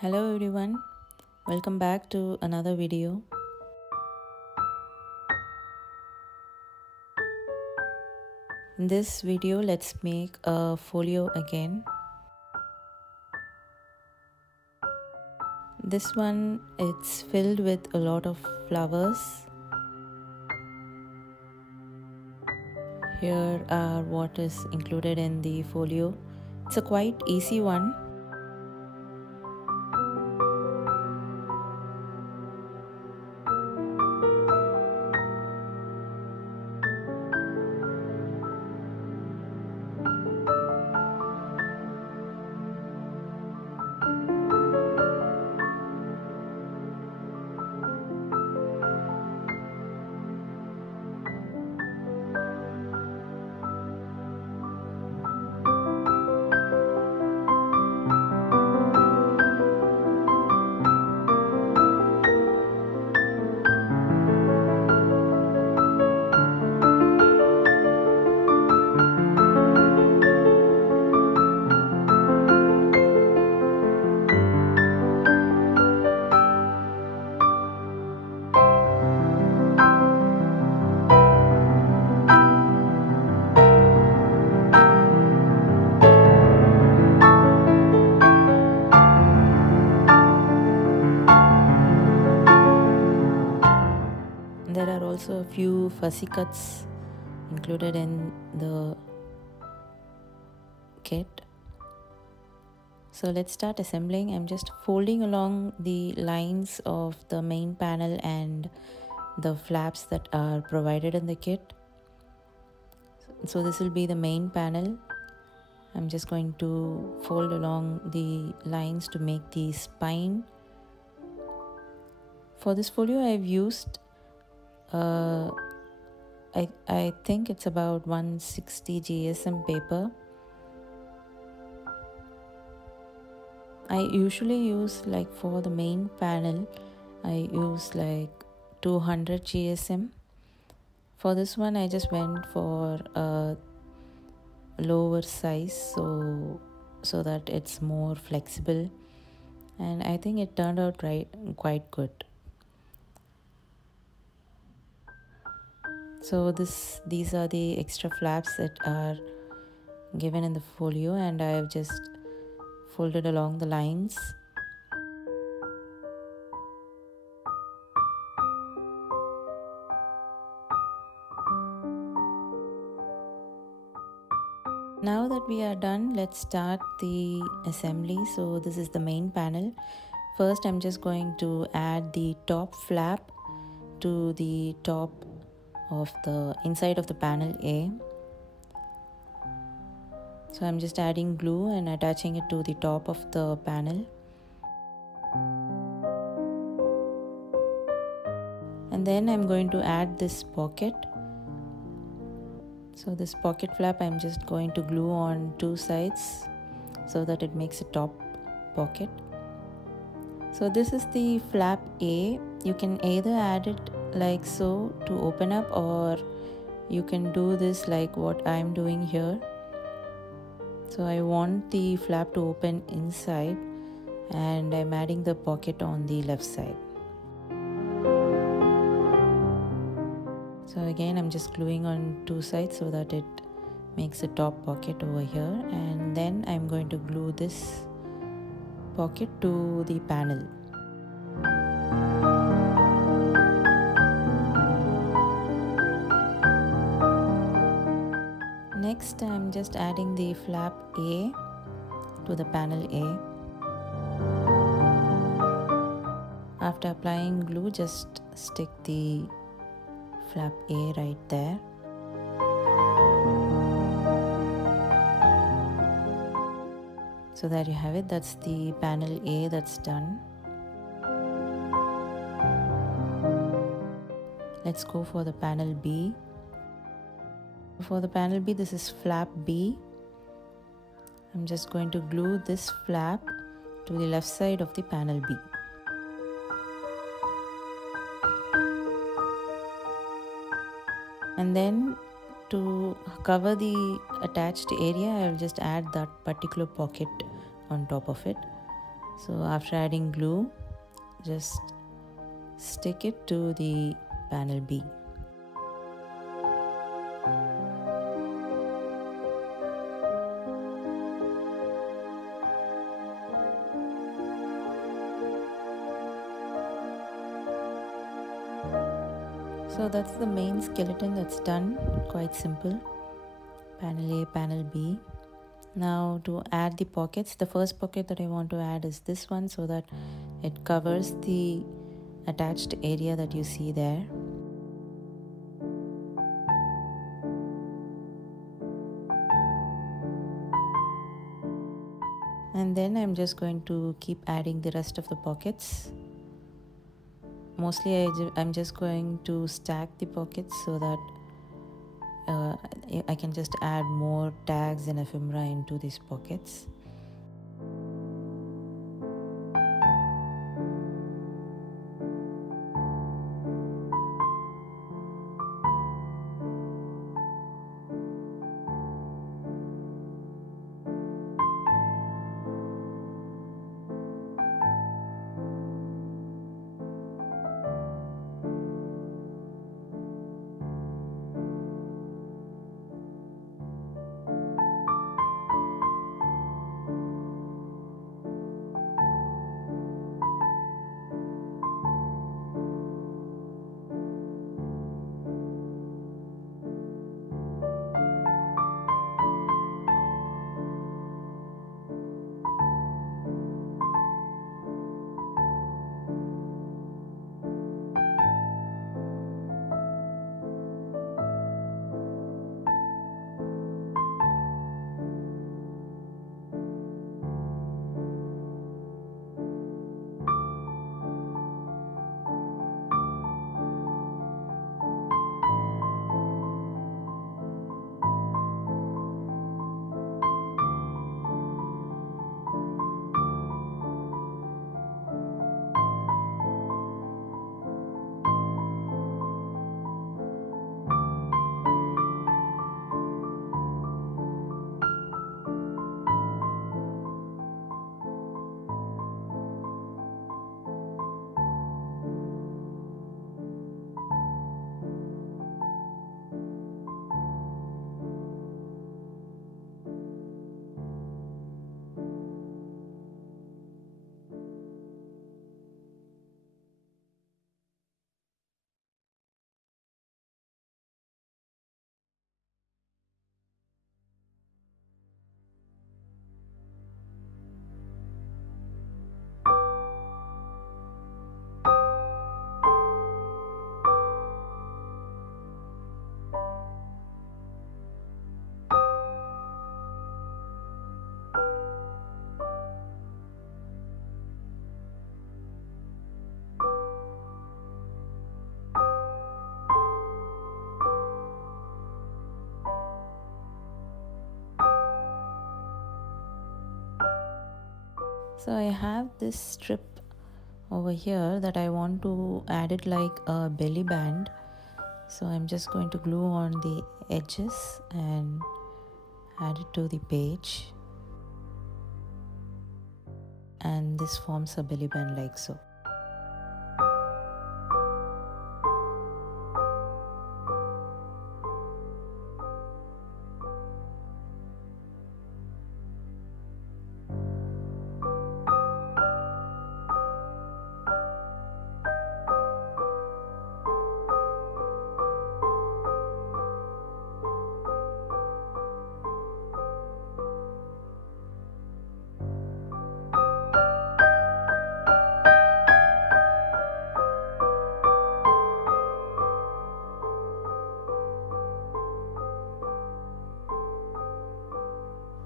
Hello everyone, welcome back to another video. In this video, let's make a folio again. This one, it's filled with a lot of flowers. Here are what is included in the folio. It's a quite easy one. There are also a few fussy cuts included in the kit. So let's start assembling. I'm just folding along the lines of the main panel and the flaps that are provided in the kit. So this will be the main panel. I'm just going to fold along the lines to make the spine. For this folio I've used I think it's about 160 GSM paper. I usually use, like, for the main panel I use like 200 GSM. For this one I just went for a lower size so that it's more flexible, and I think it turned out quite good. So these are the extra flaps that are given in the folio, and I have just folded along the lines. Now that we are done, let's start the assembly. So this is the main panel. First I'm just going to add the top flap to the top of the inside of the panel A. So I'm just adding glue and attaching it to the top of the panel. And then I'm going to add this pocket. So this pocket flap I'm just going to glue on two sides so that it makes a top pocket. So this is the flap A. You can either add it like so to open up, or you can do this like what I'm doing here. So I want the flap to open inside, and I'm adding the pocket on the left side. So again I'm just gluing on two sides so that it makes a top pocket over here, and then I'm going to glue this pocket to the panel. Next I'm just adding the flap A to the panel A. After applying glue, just stick the flap A right there. So there you have it, that's the panel A that's done. Let's go for the panel B. For the panel B, this is flap B. I'm just going to glue this flap to the left side of the panel B. And then to cover the attached area, I will just add that particular pocket on top of it. So after adding glue, just stick it to the panel B. So that's the main skeleton that's done, quite simple. Panel A, panel B. Now to add the pockets, the first pocket that I want to add is this one so that it covers the attached area that you see there. And then I'm just going to keep adding the rest of the pockets. Mostly I'm just going to stack the pockets so that I can just add more tags and ephemera into these pockets. So I have this strip over here that I want to add it like a belly band. So I'm just going to glue on the edges and add it to the page. And this forms a belly band like so.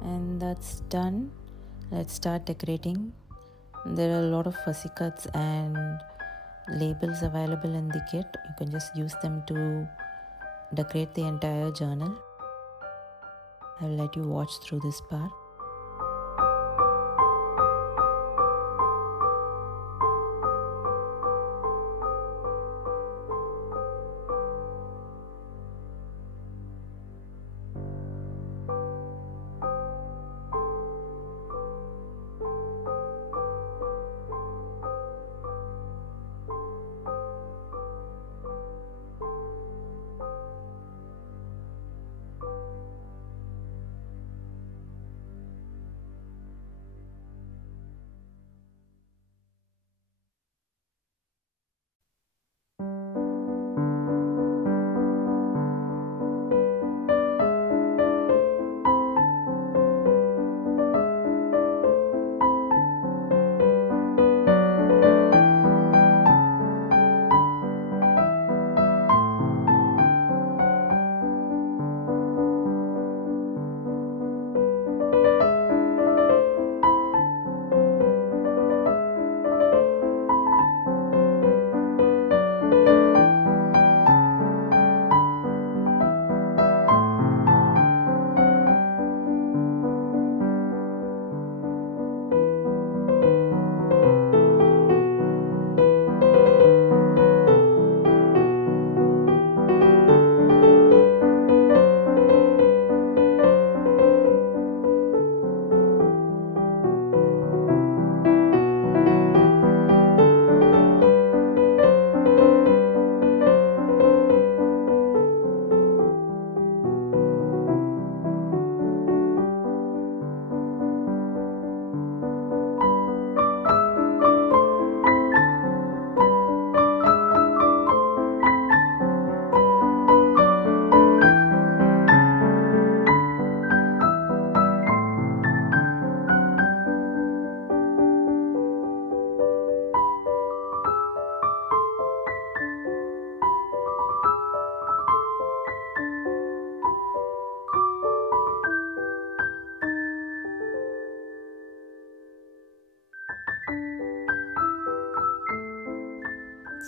And that's done. Let's start decorating. There are a lot of fussy cuts and labels available in the kit. You can just use them to decorate the entire journal. I will let you watch through this part.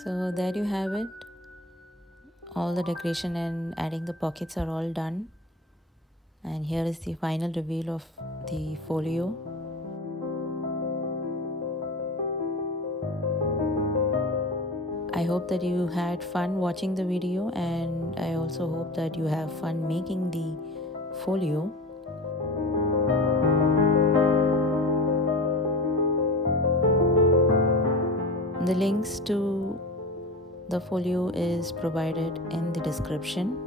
So there you have it. All the decoration and adding the pockets are all done. And here is the final reveal of the folio. I hope that you had fun watching the video, and I also hope that you have fun making the folio. The links to the folio is provided in the description.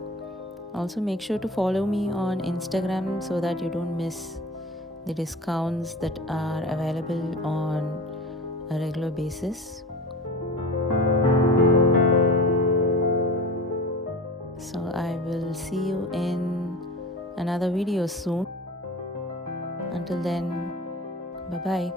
Also, make sure to follow me on Instagram so that you don't miss the discounts that are available on a regular basis. So I will see you in another video soon. Until then, bye bye.